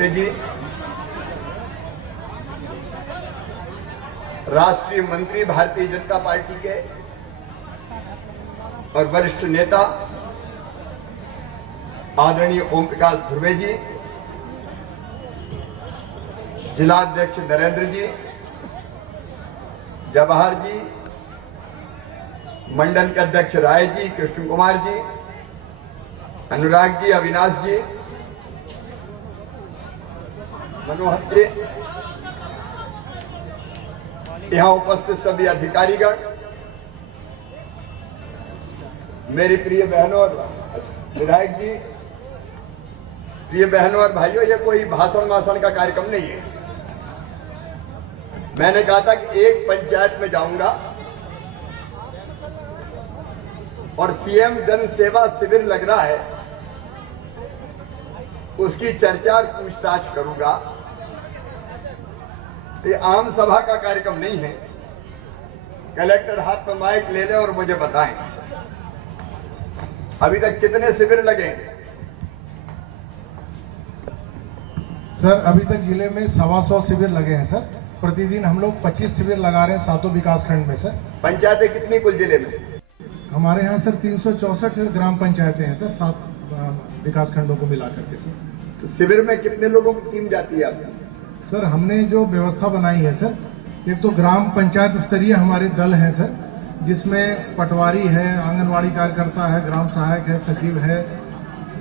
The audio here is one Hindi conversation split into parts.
नमस्ते जी। राष्ट्रीय मंत्री भारतीय जनता पार्टी के और वरिष्ठ नेता आदरणीय ओम प्रकाश ध्रुवे जी, जिलाध्यक्ष नरेंद्र जी, जवाहर जी, मंडल के अध्यक्ष राय जी, कृष्ण कुमार जी, अनुराग जी, अविनाश जी, मनोहर जी, यहां उपस्थित सभी अधिकारीगण, मेरी प्रिय बहनों और विधायक जी, प्रिय बहनों और भाइयों, ये कोई भाषण का कार्यक्रम नहीं है। मैंने कहा था कि एक पंचायत में जाऊंगा और सीएम जन सेवा शिविर लग रहा है, उसकी चर्चा और पूछताछ करूंगा। ये आम सभा का कार्यक्रम नहीं है। कलेक्टर हाथ में माइक ले ले और मुझे बताएं अभी तक कितने शिविर लगे। सर अभी तक जिले में 125 शिविर लगे हैं सर। प्रतिदिन हम लोग 25 शिविर लगा रहे हैं 7 विकास खंड में सर। पंचायतें कितनी कुल जिले में? हमारे यहाँ सर 364 ग्राम पंचायतें हैं सर, 7 विकास खंडों को मिला करके सर। तो शिविर में कितने लोगों की टीम जाती है आपकी? सर हमने जो व्यवस्था बनाई है सर, एक तो ग्राम पंचायत स्तरीय हमारे दल हैं सर, जिसमें पटवारी है, आंगनवाड़ी कार्यकर्ता है, ग्राम सहायक है, सचिव है,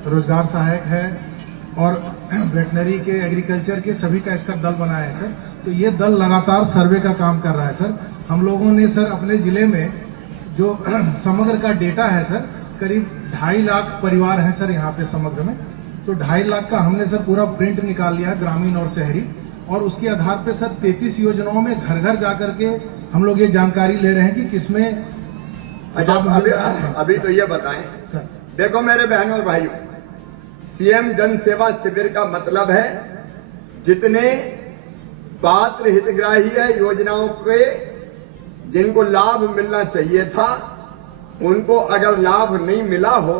रोजगार सहायक है और वेटनरी के, एग्रीकल्चर के सभी का इसका दल बनाया है सर। तो ये दल लगातार सर्वे का काम कर रहा है सर। हम लोगों ने सर अपने जिले में जो समग्र का डेटा है सर, करीब 2.5 लाख परिवार हैं सर यहाँ पे समग्र में। तो 2.5 लाख का हमने सर पूरा प्रिंट निकाल लिया है, ग्रामीण और शहरी, और उसके आधार पे सर 33 योजनाओं में घर घर जाकर के हम लोग ये जानकारी ले रहे हैं कि किसमें। अच्छा, अभी तो ये बताएं सर। देखो मेरे बहनों और भाइयों, सीएम जन सेवा शिविर का मतलब है जितने पात्र हितग्राही है योजनाओं के, जिनको लाभ मिलना चाहिए था, उनको अगर लाभ नहीं मिला हो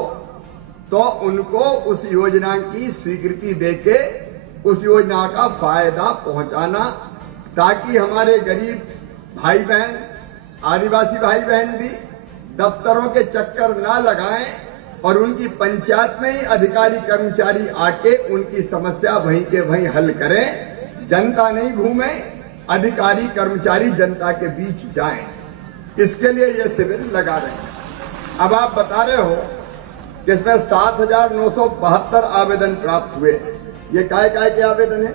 तो उनको उस योजना की स्वीकृति देके उस योजना का फायदा पहुंचाना, ताकि हमारे गरीब भाई बहन, आदिवासी भाई बहन भी दफ्तरों के चक्कर ना लगाएं और उनकी पंचायत में ही अधिकारी कर्मचारी आके उनकी समस्या वहीं के वहीं हल करें। जनता नहीं घूमे, अधिकारी कर्मचारी जनता के बीच जाएं। इसके लिए ये शिविर लगा रहे हैं। अब आप बता रहे हो कि इसमें 7,972 आवेदन प्राप्त हुए। ये काय के आवेदन है?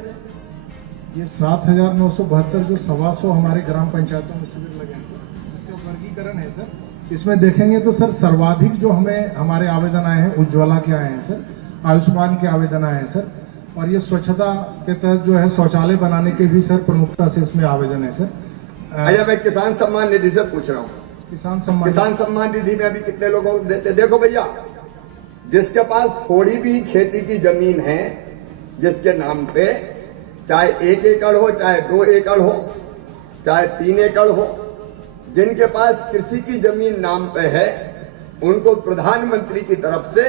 ये 7,972 जो 125 हमारे ग्राम पंचायतों में शिविर लगे हैं सर, इसका वर्गीकरण है सर। इसमें देखेंगे तो सर सर्वाधिक जो हमारे आवेदन आए हैं, उज्ज्वला के आए हैं सर, आयुष्मान के आवेदन आए हैं सर, और ये स्वच्छता के तहत जो है शौचालय बनाने के भी सर प्रमुखता से इसमें आवेदन है सर। अच्छा, मैं किसान सम्मान निधि से पूछ रहा हूँ। किसान सम्मान निधि में अभी कितने लोगों को देते? देखो भैया, जिसके पास थोड़ी भी खेती की जमीन है, जिसके नाम पे, चाहे 1 एकड़ हो, चाहे 2 एकड़ हो, चाहे 3 एकड़ हो, जिनके पास कृषि की जमीन नाम पे है, उनको प्रधानमंत्री की तरफ से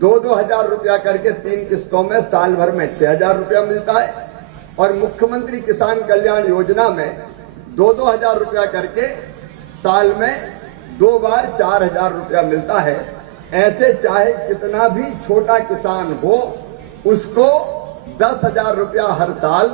2-2 हजार रुपया करके 3 किस्तों में साल भर में 6,000 रुपया मिलता है, और मुख्यमंत्री किसान कल्याण योजना में 2-2 हजार रुपया करके साल में 2 बार 4,000 रुपया मिलता है। ऐसे चाहे कितना भी छोटा किसान हो, उसको 10,000 रुपया हर साल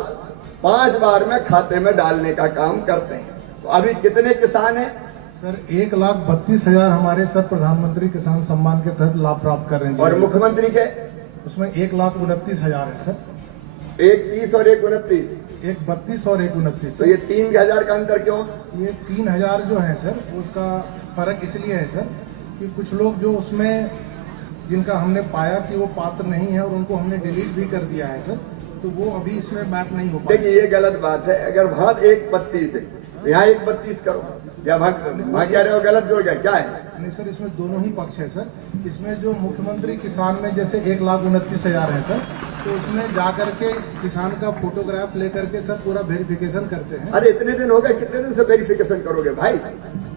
5 बार में खाते में डालने का काम करते हैं। तो अभी कितने किसान हैं सर? 1,32,000 हमारे सर प्रधानमंत्री किसान सम्मान के तहत लाभ प्राप्त कर रहे हैं। और मुख्यमंत्री के उसमें 1,29,000 है सर। 1,30 और 1,29, 1,32 और 1,29। तो ये 3,000 का अंतर क्यों? ये 3,000 जो है सर, उसका फर्क इसलिए है सर कि कुछ लोग जो उसमें जिनका हमने पाया कि वो पात्र नहीं है और उनको हमने डिलीट भी कर दिया है सर, तो वो अभी इसमें मैप नहीं हो पाता। देखिए, ये गलत बात है। अगर वहां 1,32 है, यहाँ 1,32 करो, या वहां क्या रहे हो, गलत जोड़ गया क्या है? नहीं सर, इसमें दोनों ही पक्ष है सर। इसमें जो मुख्यमंत्री किसान में जैसे 1,29,000 है सर, तो उसमें जाकर के किसान का फोटोग्राफ लेकर के सर पूरा वेरिफिकेशन करते हैं। अरे इतने दिन हो गए, कितने दिन से वेरिफिकेशन करोगे भाई?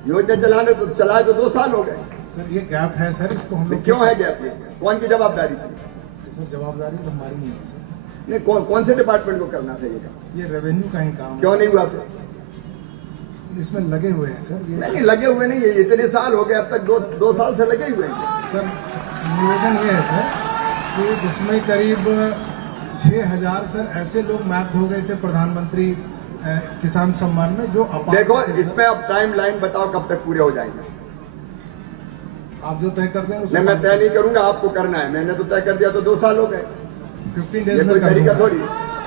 योजना चलाए तो 2 साल हो गए सर। ये गैप है सर, इसको हम लोग क्यों है गैप? ये कौन की जवाबदारी थी? सर जवाबदारी तो हमारी नहीं है सर। नहीं, कौन से डिपार्टमेंट को करना था ये काम? ये रेवेन्यू का ही काम है। क्यों नहीं हुआ फिर? इसमें लगे हुए हैं सर। ये नहीं लगे हुए नहीं है, इतने साल हो गए, अब तक दो साल से लगे हुए हैं। सर निवेदन ये है सर कि इसमें करीब 6,000 सर ऐसे लोग मैप हो गए थे प्रधानमंत्री किसान सम्मान में जो देखो इसमें अब टाइम लाइन बताओ कब तक पूरे हो जाएंगे? आप जो तय कर दें नहीं, मैं तय नहीं करूंगा, आपको करना है। मैंने तो तय कर दिया तो 2 साल हो गए। 15 ये डेज कोई में कर तरीका दूंगा। थोड़ी।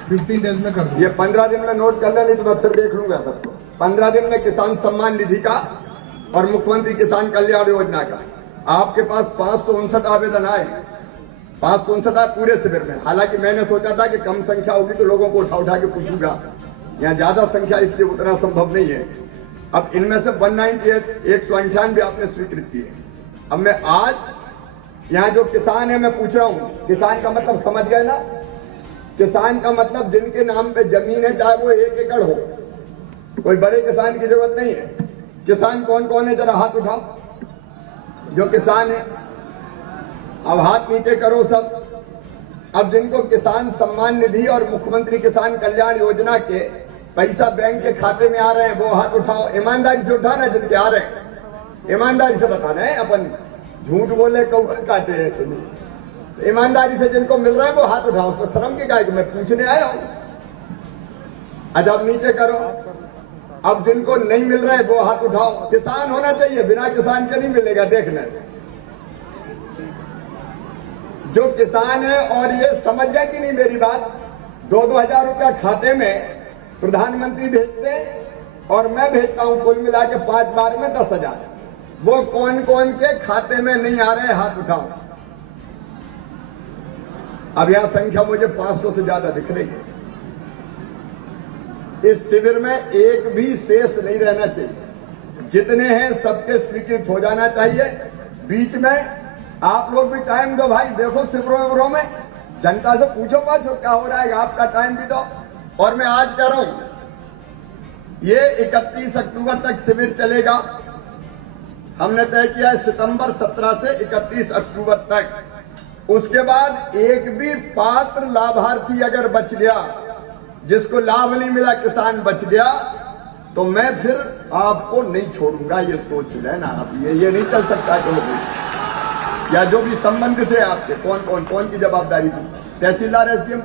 15 डेज में कर दूंगा। ये 15 दिन में नोट कर ले, नहीं तो मैं फिर देख लूंगा सबको। 15 दिन में किसान सम्मान निधि का और मुख्यमंत्री किसान कल्याण योजना का आपके पास 559 आवेदन आए। 559 आए पूरे शिविर में। हालांकि मैंने सोचा था कि कम संख्या होगी तो लोगों को उठा के पूछूंगा, यहाँ ज्यादा संख्या इसलिए उतना संभव नहीं है। अब इनमें से 198 आपने स्वीकृत किए। अब मैं आज यहाँ जो किसान है मैं पूछ रहा हूं, किसान का मतलब समझ गए ना? किसान का मतलब जिनके नाम पे जमीन है, चाहे वो 1 एकड़ हो, कोई बड़े किसान की जरूरत नहीं है। किसान कौन कौन है जरा हाथ उठाओ जो किसान है। अब हाथ नीचे करो सब। अब जिनको किसान सम्मान निधि और मुख्यमंत्री किसान कल्याण योजना के पैसा बैंक के खाते में आ रहे हैं वो हाथ उठाओ। ईमानदारी से उठाना है जिनके आ रहे हैं, ईमानदारी से बताना है। अपन झूठ बोले कौवा काटे ऐसे नहीं। ईमानदारी से जिनको मिल रहा है वो हाथ उठाओ। उसको शर्म की काय मैं पूछने आया हूं। अच्छा अब नीचे करो। अब जिनको नहीं मिल रहा है वो हाथ उठाओ। किसान होना चाहिए, बिना किसान के नहीं मिलेगा। देखना जो किसान है और ये समझ गया कि नहीं मेरी बात, 2-2 हजार रुपया खाते में प्रधानमंत्री भेजते और मैं भेजता हूं, कुल मिला के 5 बार में 10,000। वो कौन कौन के खाते में नहीं आ रहे हाथ उठाओ। अब यहां संख्या मुझे 500 से ज्यादा दिख रही है। इस शिविर में एक भी शेष नहीं रहना चाहिए। जितने हैं सबके स्वीकृत हो जाना चाहिए। बीच में आप लोग भी टाइम दो भाई, देखो शिविरों में जनता से पूछो क्या हो रहा है, आपका टाइम भी दो। और मैं आज कह रहा हूं ये 31 अक्टूबर तक शिविर चलेगा। हमने तय किया है सितंबर 17 से 31 अक्टूबर तक। उसके बाद एक भी पात्र लाभार्थी अगर बच गया, जिसको लाभ नहीं मिला, किसान बच गया, तो मैं फिर आपको नहीं छोड़ूंगा। ये सोच लेना आप, ये नहीं चल सकता कि हो गई। या जो भी संबंधित है आपके, कौन की जवाबदारी थी, तहसीलदार एसडीएम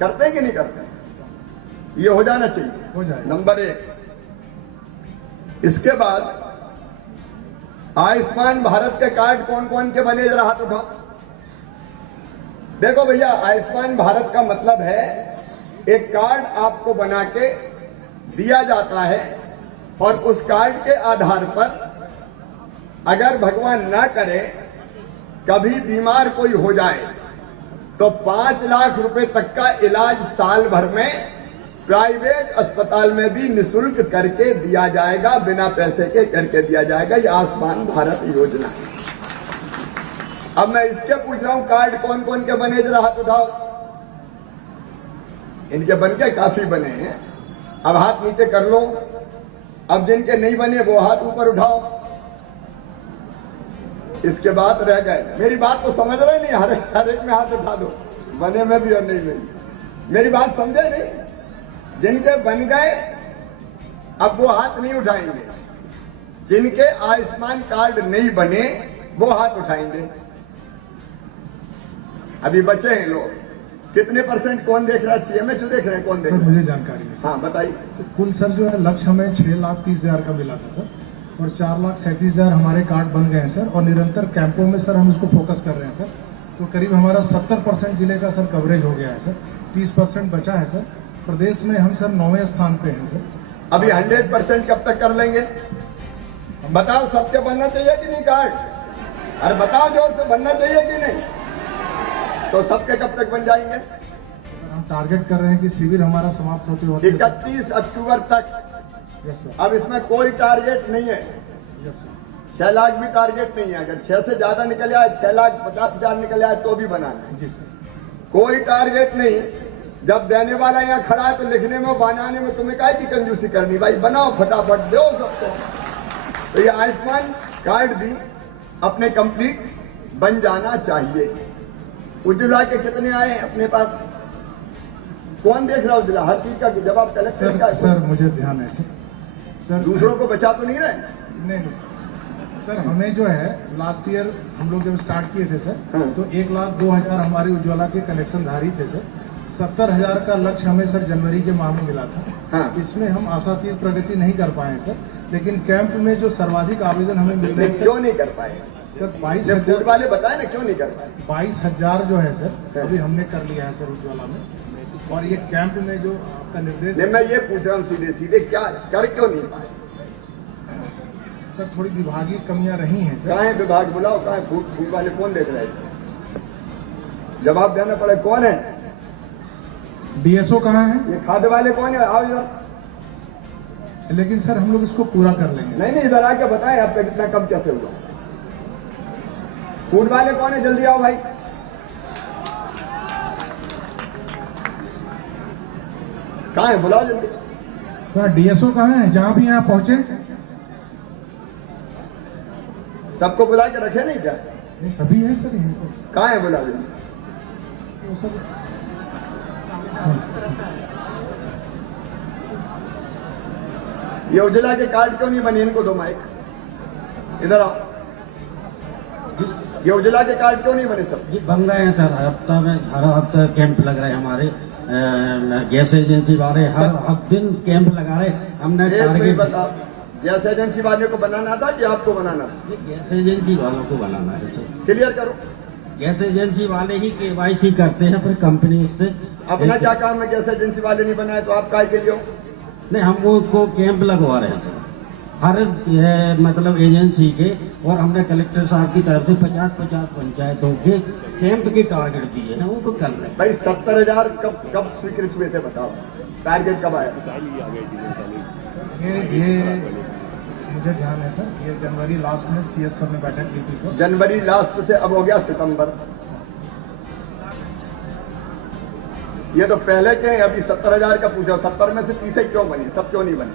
करते हैं कि नहीं करते? ये हो जाना चाहिए, हो जाएगा। नंबर 1। इसके बाद आयुष्मान भारत के कार्ड कौन कौन के बने, जरा हाथ उठाओ। देखो भैया, आयुष्मान भारत का मतलब है एक कार्ड आपको बना के दिया जाता है और उस कार्ड के आधार पर अगर भगवान ना करे कभी बीमार कोई हो जाए तो 5 लाख रुपए तक का इलाज साल भर में प्राइवेट अस्पताल में भी निःशुल्क करके दिया जाएगा, बिना पैसे के करके दिया जाएगा। ये आयुष्मान भारत योजना है। अब मैं इसके पूछ रहा हूं कार्ड कौन कौन के बने, जरा हाथ उठाओ। इनके बनके काफी बने हैं। अब हाथ नीचे कर लो। अब जिनके नहीं बने वो हाथ ऊपर उठाओ। इसके बाद रह गए, मेरी बात तो समझ रहे नहीं, हर एक में हाथ उठा दो, बने में भी और नहीं में। मेरी बात समझे नहीं? जिनके बन गए अब वो हाथ नहीं उठाएंगे, जिनके आयुष्मान कार्ड नहीं बने वो हाथ उठाएंगे। अभी बचे हैं लोग, कितने % कौन देख रहा है? सीएमएच देख रहे हैं, कौन देख रहा है? मुझे जानकारी है। हाँ बताइए। तो कुल सर जो है लक्ष्य हमें 6,30,000 का मिला था सर, और 4,37,000 हमारे कार्ड बन गए हैं सर। और निरंतर कैंपों में सर हम इसको फोकस कर रहे हैं सर। तो करीब हमारा 70% जिले का सर कवरेज हो गया है सर। 30% बचा है सर। प्रदेश में हम सर 9वें स्थान पे हैं सर। अभी 100% कब तक कर लेंगे? बताओ, सबके बनना चाहिए कि नहीं कार्ड? अरे बताओ, जोर से बनना चाहिए कि नहीं? तो सबके कब तक बन जाएंगे? हम टारगेट कर रहे हैं कि शिविर हमारा समाप्त होते होते 31 अक्टूबर तक। Yes sir. अब इसमें कोई टारगेट नहीं है। Yes sir. 6 लाख भी टारगेट नहीं है। अगर 6 से ज्यादा निकल आए, 6,50,000 निकल आए तो भी बनाना है। जी सर। कोई टारगेट नहीं। जब देने वाला यहाँ खड़ा है तो लिखने में बनाने में तुम्हें काहे की कंजूसी करनी? भाई बनाओ, फटाफट दो सबको। तो ये आयुष्मान कार्ड भी अपने कंप्लीट बन जाना चाहिए। उज्ज्वला के कितने आए हैं अपने पास? कौन देख रहा उजला? हर चीज का जवाब कलेक्टर का है। सर मुझे ध्यान है सर दूसरों को बचा तो नहीं रहे? नहीं सर हमें जो है लास्ट ईयर हम लोग जब स्टार्ट किए थे सर हाँ। तो 1,02,000 हमारे उज्ज्वला के कनेक्शन धारी थे सर। 70,000 का लक्ष्य हमें सर जनवरी के माह में मिला था। हाँ। इसमें हम आशातीत प्रगति नहीं कर पाए सर, लेकिन कैंप में जो सर्वाधिक आवेदन हमें मिल रहे हैं क्यों नहीं कर पाए? सर जब 22,000 फूड वाले बताए ना क्यों नहीं कर पाए? 22,000 जो है सर अभी हमने कर लिया है सर उज्ज्वला में। और ये कैंप में जो आपका निर्देश नहीं, मैं ये पूछ रहा हूँ सीधे सीधे, क्या कर क्यों नहीं पाए? सर थोड़ी विभागीय कमियां रही हैं सर। कहाँ है विभाग? बुलाओ, कहाँ है फूड वाले? कौन देख रहे थे? जवाब देना पड़े। कौन है? डीएसओ कहाँ है? ये खाद्य वाले कौन है? आओ इधर। लेकिन सर हम लोग इसको पूरा कर लेंगे। नहीं नहीं, इधर आके बताएं आपका कितना कम कैसे हुआ। फूड वाले कौन है? जल्दी आओ भाई। कहाँ है? बुलाओ जल्दी। तो डीएसओ कहाँ है जहाँ भी यहाँ पहुंचे? सबको बुला के रखे नहीं क्या? नहीं सभी है सर यहीं पर। कहाँ है? बुलाओ जल्दी। वो सब ये उजला के कार्ड क्यों नहीं बने? इनको दो माइक, इधर आओ। ये उजला के कार्ड क्यों नहीं बने सब? जी बन रहे हैं सर, हफ्ता में हर हफ्ता कैंप लग रहे हैं हमारे गैस एजेंसी वाले हर दिन कैंप लगा रहे। हमने एक मिनट टारगेट बताओ, गैस एजेंसी वाले को बनाना था कि आपको बनाना था? गैस एजेंसी वालों को बनाना है सर। क्लियर करो। गैस एजेंसी वाले ही केवाईसी करते हैं, फिर कंपनी उससे अपना क्या काम है? गैस एजेंसी वाले नहीं बनाए तो आप काय के लिए हो? नहीं, हम उनको कैंप लगवा रहे हैं सर हर मतलब एजेंसी के। और हमने कलेक्टर साहब की तरफ से 50-50 पंचायतों के कैंप की टारगेट दिए हैं, वो तो कर रहे हैं। भाई 70,000 कब स्वीकृत हुए थे बताओ? टारगेट कब आया? ये मुझे ध्यान है सर, ये जनवरी लास्ट में सीएस सर ने बैठक की थी सर। जनवरी लास्ट से अब हो गया सितंबर। ये तो पहले के अभी 70,000 का पूछा। 70 में से 30 क्यों बनी? सब क्यों नहीं बनी?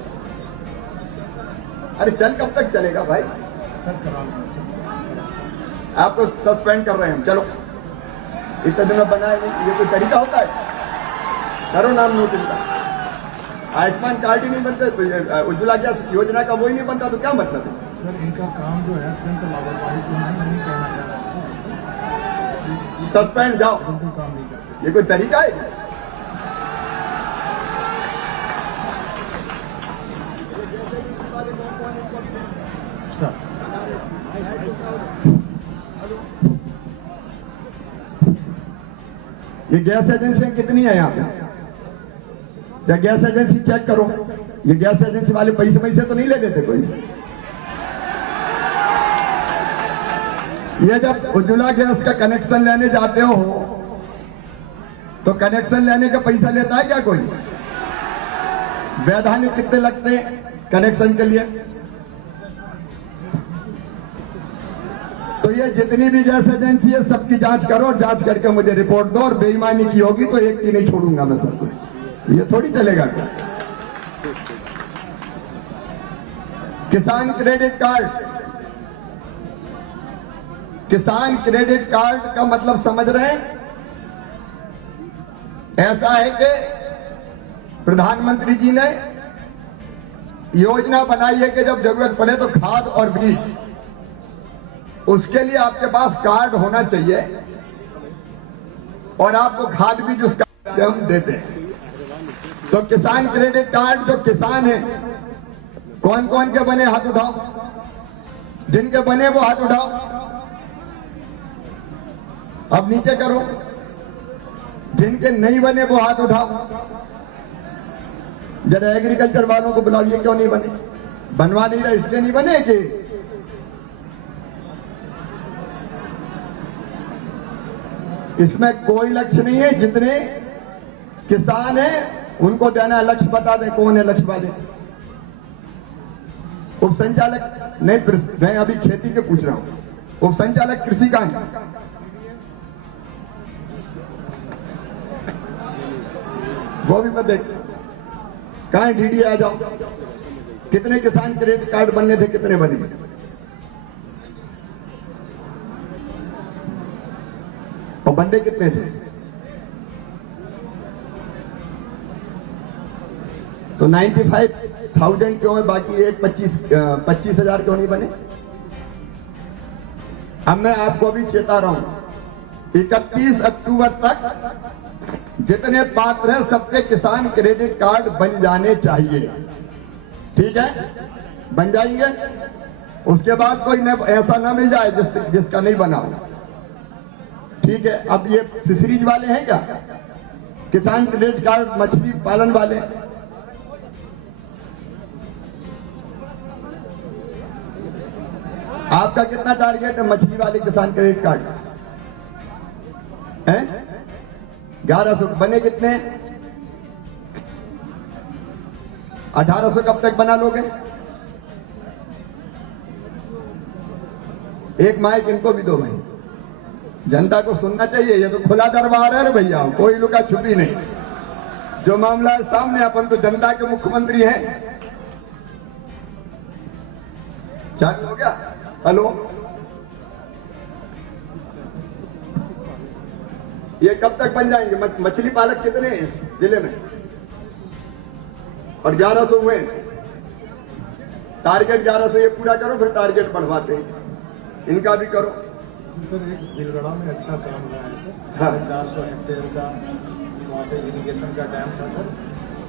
अरे चल कब तक चलेगा भाई? सर करा लेंगे सर। आपको सस्पेंड कर रहे हैं हम। चलो, इतने दिन में बनाए नहीं, ये कोई तरीका होता है? करो नाम नोट इनका। आयुष्मान कार्ड ही नहीं बनते, उज्ज्वला गैस योजना का वही नहीं बनता तो क्या मतलब है? सर इनका काम जो है अत्यंत लापरवाही को मैं नहीं कहना चाह रहा था। सस्पेंड जाओ, बिल्कुल काम नहीं करते ये कोई तरीका है? सर। ये गैस एजेंसियां कितनी है यहाँ पे? या गैस एजेंसी चेक करो। ये गैस एजेंसी वाले पैसे तो नहीं ले देते कोई? ये जब उज्ज्वला गैस का कनेक्शन लेने जाते हो तो कनेक्शन लेने का पैसा लेता है क्या कोई? वैधानिक कितने लगते हैं कनेक्शन के लिए? तो ये जितनी भी गैस एजेंसी है सबकी जांच करो, जांच करके मुझे रिपोर्ट दो। और बेईमानी की होगी तो एक की नहीं छोड़ूंगा मैं सबको। ये थोड़ी चलेगा क्या? किसान क्रेडिट कार्ड, किसान क्रेडिट कार्ड का मतलब समझ रहे हैं? ऐसा है कि प्रधानमंत्री जी ने योजना बनाई है कि जब जरूरत पड़े तो खाद और बीज, उसके लिए आपके पास कार्ड होना चाहिए और आपको खाद बीज उसका हम देते हैं। तो किसान क्रेडिट कार्ड जो किसान है, कौन कौन के बने हाथ उठाओ? जिनके बने वो हाथ उठाओ। अब नीचे करो। जिनके नहीं बने वो हाथ उठाओ। जरा एग्रीकल्चर वालों को बुलाइए, क्यों नहीं बने? बनवा नहीं रहे इसलिए नहीं बने कि इसमें कोई लक्ष्य नहीं है। जितने किसान हैं उनको देना है। लक्ष्य बता दें कौन है लक्ष्य वाले? उप संचालक नहीं, मैं अभी खेती के पूछ रहा हूं। उप संचालक कृषि का है? वो भी मत देख। कहां है डीडी? आ जाओ। कितने किसान क्रेडिट कार्ड बनने थे, कितने बने? और बंदे कितने थे? तो 95,000 क्यों है, बाकी एक 25,000 क्यों नहीं बने? अब मैं आपको अभी चेता रहा हूं, 31 अक्टूबर तक जितने पात्र हैं सबके किसान क्रेडिट कार्ड बन जाने चाहिए। ठीक है, बन जाएंगे। उसके बाद कोई ऐसा ना मिल जाए जिसका नहीं बना हो। ठीक है, अब ये फिशरीज वाले हैं क्या, किसान क्रेडिट कार्ड मछली पालन वाले? आपका कितना टारगेट है मछली वाले किसान क्रेडिट कार्ड है? 1100 बने कितने? 1800 कब तक बना लोगे? एक माइक इनको भी दो भाई, जनता को सुनना चाहिए। ये तो खुला दरबार है भैया, कोई लुका छुपी नहीं। जो मामला है सामने, अपन तो जनता के मुख्यमंत्री हैं। चालू हो गया? हेलो, ये कब तक बन जाएंगे? मछली पालक कितने हैं इस जिले में? और 1100 हुए टारगेट। 1100 ये पूरा करो, फिर टारगेट बढ़वाते हैं। इनका भी करो। सर एक भीलगड़ा में अच्छा काम हुआ है सर, हाँ। 450 हेक्टेयर का वहाँ पे इरिगेशन का डैम था सर,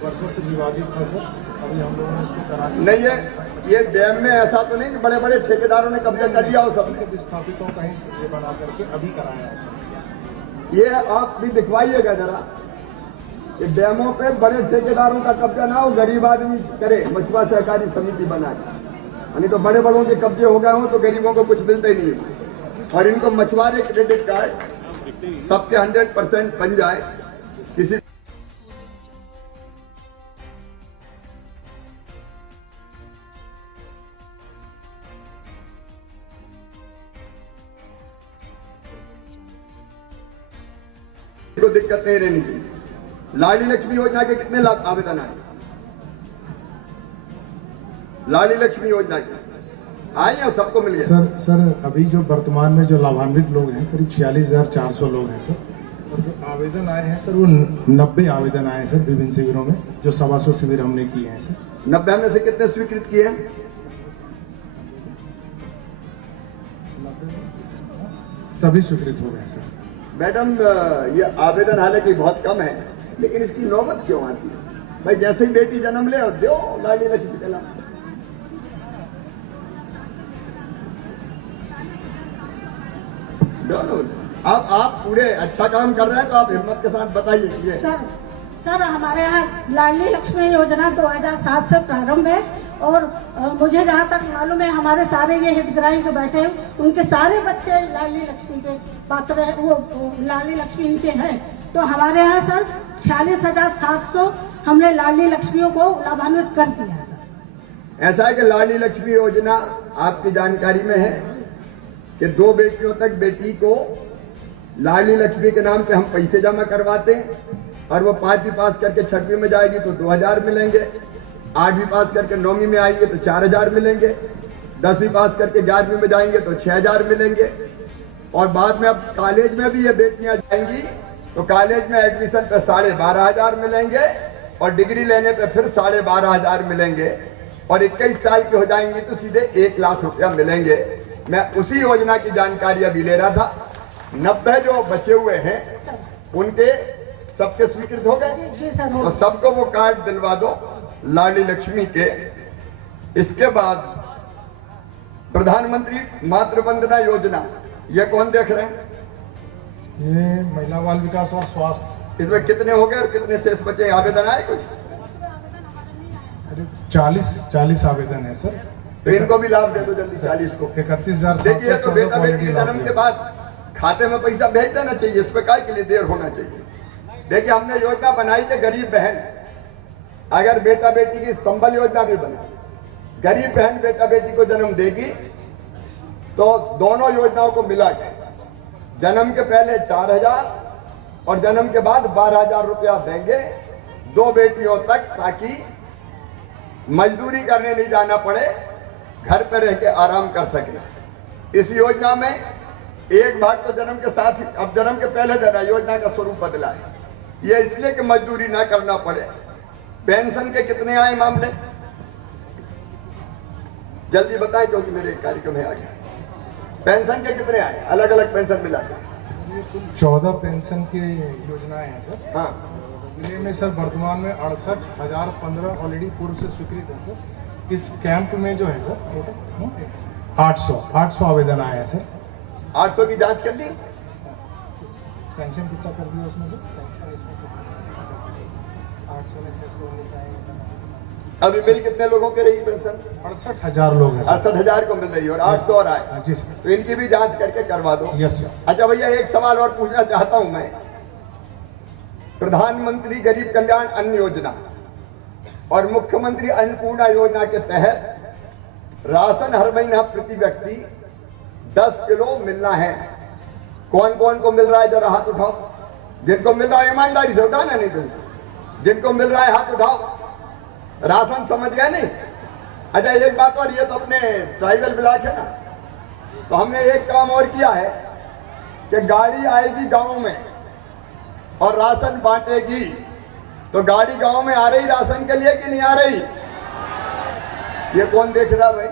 वर्षों से विवादित था सर। अभी हम लोगों ने इसको करा नहीं, ये डैम में ऐसा तो नहीं कि बड़े बड़े ठेकेदारों ने कब्जा कर लिया हो सबने। विस्थापितों का ही ये बना करके अभी कराया है सर। ये आप भी दिखवाइएगा जरा, ये डैमों पे बड़े ठेकेदारों का कब्जा ना हो, गरीब आदमी करे, मछुआ सहकारी समिति बना के। यानी तो बड़े बड़ों के कब्जे हो गए हो तो गरीबों को कुछ मिलता ही नहीं है। और इनको मछुआरे क्रेडिट कार्ड सबके 100% बन जाए। किसी को दिक्कत नहीं रहनी चाहिए। लाडली लक्ष्मी योजना के कितने लाभ आवेदन आए? लाडली लक्ष्मी योजना के आए या सबको मिल गया? सर अभी जो वर्तमान में जो लाभान्वित लोग हैं करीब 46,400 लोग हैं सर। और जो आवेदन आए हैं सर वो 90 आवेदन आए हैं सर विभिन्न शिविरों में, जो 125 शिविर हमने किए हैं सर। 90 में से कितने स्वीकृत किए हैं? सभी स्वीकृत हो गए सर। मैडम, ये आवेदन हालांकि बहुत कम है, लेकिन इसकी नौबत क्यों आती है? भाई जैसे ही बेटी जन्म ले और दो लाडली लक्ष्मी का लाभ। दोनों आप पूरे अच्छा काम कर रहे हैं तो आप हिम्मत के साथ बताइए कि ये सर हमारे यहाँ लाडली लक्ष्मी योजना 2007 से प्रारंभ है और मुझे जहाँ तक मालूम है हमारे सारे ये हितग्राही जो बैठे हैं उनके सारे बच्चे लाडली लक्ष्मी के पात्र है, वो लाडली लक्ष्मी इनके हैं। तो हमारे यहाँ सर 46,700 हमने लाडली लक्ष्मियों को लाभान्वित कर दिया है सर। ऐसा है कि लाडली लक्ष्मी योजना आपकी जानकारी में है कि 2 बेटियों तक बेटी को लाडली लक्ष्मी के नाम पे हम पैसे जमा करवाते हैं और वो 5वीं पास करके 6वीं में जाएगी तो 2,000 मिलेंगे, 8वीं पास करके 9वीं में आएंगे तो 4,000 मिलेंगे, 10वीं पास करके 11वीं में जाएंगे तो 6,000 मिलेंगे। और बाद में अब कॉलेज में भी ये बेटियां जाएंगी तो कॉलेज में एडमिशन पे 12,500 मिलेंगे और डिग्री लेने पे फिर 12,500 मिलेंगे और 21 साल की हो जाएंगी तो सीधे 1 लाख रुपया मिलेंगे। मैं उसी योजना की जानकारी अभी ले रहा था। 90 जो बचे हुए हैं उनके सबके स्वीकृत हो गए जी सर। तो सबको वो कार्ड दिलवा दो लाडली लक्ष्मी के। इसके बाद प्रधानमंत्री मातृ वंदना योजना, ये कौन देख रहे हैं? ये महिला बाल विकास और स्वास्थ्य। इसमें कितने हो गए और कितने शेष बचे? आवेदन आए कुछ? करीब 40 आवेदन है सर। तो इनको भी लाभ दे दो जल्दी 40 को। 31,714 देखिए, तो बेटा को बेटी के लाभ जन्म के दिया। बाद खाते में पैसा भेज देना चाहिए, इस पर काय के लिए देर होना चाहिए? देखिए, हमने योजना बनाई थी गरीब बहन, अगर बेटा बेटी की संबल योजना भी बना, गरीब बहन बेटा बेटी को जन्म देगी तो दोनों योजनाओं को मिला के जन्म के पहले 4,000 और जन्म के बाद 12,000 रुपया देंगे 2 बेटियों तक, ताकि मजदूरी करने नहीं जाना पड़े, घर पर रह के आराम कर सके। इस योजना में एक भाग तो जन्म के साथ ही, अब जन्म के पहले देना, योजना का स्वरूप बदला है। यह इसलिए कि मजदूरी ना करना पड़े। पेंशन के कितने आए मामले? जल्दी बताएं क्योंकि मेरे कार्यक्रम में आ गया। पेंशन के कितने आए? अलग अलग पेंशन मिला के। ये कुल 14 पेंशन की योजनाएं हैं सर। हाँ, जिले में सर वर्तमान में 68,015 ऑलरेडी पूर्व से स्वीकृत है सर। इस कैंप में जो है सर टोटल 800 आवेदन आए हैं सर। 800 की जांच कर ली। सैंक्शन कितना कर दिया उसमें से? 800 में 619 आए। अभी मिल कितने लोगों के रही पेंशन? 68,000 लोग हैं सर। 68,000 को मिल रही है और 800 और आए। जी सर। तो इनकी भी जांच करके करवा दो। Yes sir. अच्छा भैया, एक सवाल और पूछना चाहता हूं मैं। प्रधानमंत्री गरीब कल्याण अन्न योजना और मुख्यमंत्री अन्नपूर्णा योजना के तहत राशन हर महीना प्रति व्यक्ति 10 किलो मिलना है। कौन कौन को मिल रहा है? जरा हाथ उठाओ। जिनको मिल रहा है ईमानदारी से उठाना, नहीं तो जिनको मिल रहा है हाथ उठाओ। राशन समझ गया नहीं? अच्छा एक बात और, ये तो अपने ट्राइबल ब्लॉक है ना, तो हमने एक काम और किया है कि गाड़ी आएगी गांव में और राशन बांटेगी। तो गाड़ी गांव में आ रही राशन के लिए कि नहीं आ रही? ये कौन देख रहा भाई?